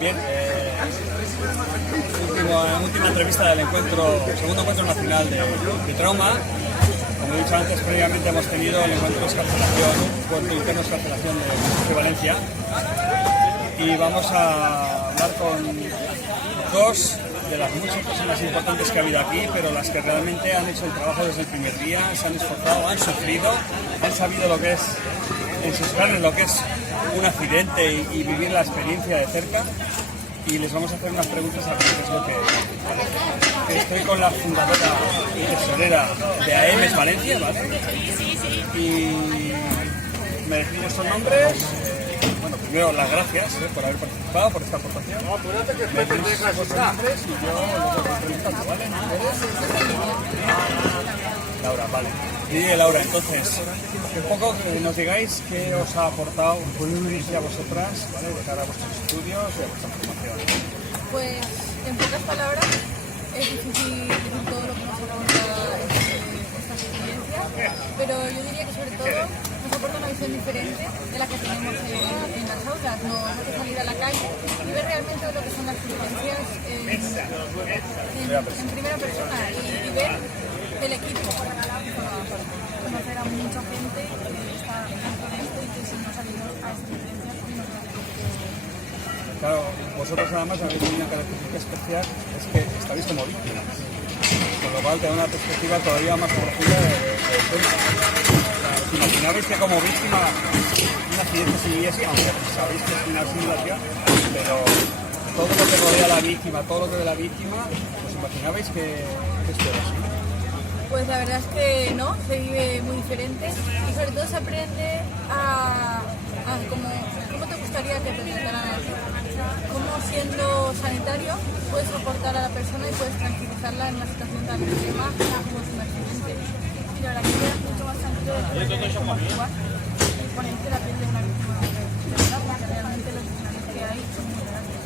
Bien, última entrevista del segundo encuentro nacional de trauma. Como he dicho antes, previamente hemos tenido el encuentro de excarcelación, encuentro interno de excarcelación de Valencia. Y vamos a hablar con dos de las muchas personas importantes que ha habido aquí, pero las que realmente han hecho el trabajo desde el primer día, se han esforzado, han sufrido, han sabido lo que es, en sus carnes, lo que es un accidente y vivir la experiencia de cerca. Y les vamos a hacer unas preguntas a ver qué es lo que parece. Estoy con la fundadora y tesorera de AEMES Valencia, ¿vale? Y me decís vuestros nombres. Bueno, primero las gracias por haber participado, por esta aportación. Me decís vuestros nombres y yo los voy preguntando, ¿vale? Laura, vale. Y Laura, entonces, un poco que nos digáis qué os ha aportado a vosotras, ¿vale? De cara a vuestros estudios y a vuestra formación. Pues, en pocas palabras, es difícil decir todo lo que nos aporta esta experiencia, pero yo diría que sobre todo nos aporta una visión diferente de la que tenemos en las aulas. Nos hace salir a la calle y ver realmente lo que son las experiencias en primera persona y ver el equipo, conocer a mucha gente que está dentro de esto y que si no salimos a esta experiencia no nos. Claro, vosotros además habéis una característica especial, es que estáis como víctimas, con lo cual te da una perspectiva todavía más profunda de cuenta. ¿Os imaginabais que como víctima un accidente siguiese, aunque sabéis que es una simulación, pero todo lo que rodea a la víctima, todo lo que ve la víctima, ¿os imaginabais que esto era así? Pues la verdad es que no, se vive muy diferente y sobre todo se aprende a cómo te gustaría que te trataran a ti. Cómo siendo sanitario puedes soportar a la persona y puedes tranquilizarla en una situación tan extrema como es un accidente. Y la verdad que quedas mucho más tranquilo de cómo actuar y ponerte la piel de una víctima de verdad, porque realmente los escenarios que hay son muy grandes.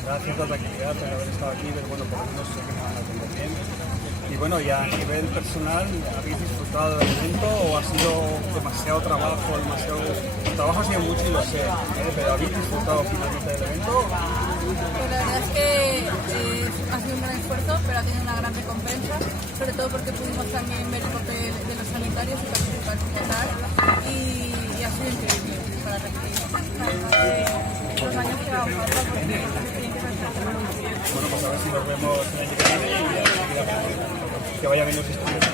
Gracias por la actividad, por haber estado aquí, pero bueno, por lo menos sé que me van a atender bien. Y bueno, ya a nivel personal, ¿habéis disfrutado del evento o ha sido demasiado trabajo? El trabajo ha sido mucho y lo sé, pero ¿habéis disfrutado finalmente del evento? Pues la verdad es que ha sido un gran esfuerzo, pero ha tenido una gran recompensa, sobre todo porque pudimos también ver el papel de los sanitarios y participar y ha sido increíble para repetir. Los años que vamos a pasar porque las experiencias han sido. Bueno, pues a ver si nos vemos en el año que viene y que vaya bien los estudios.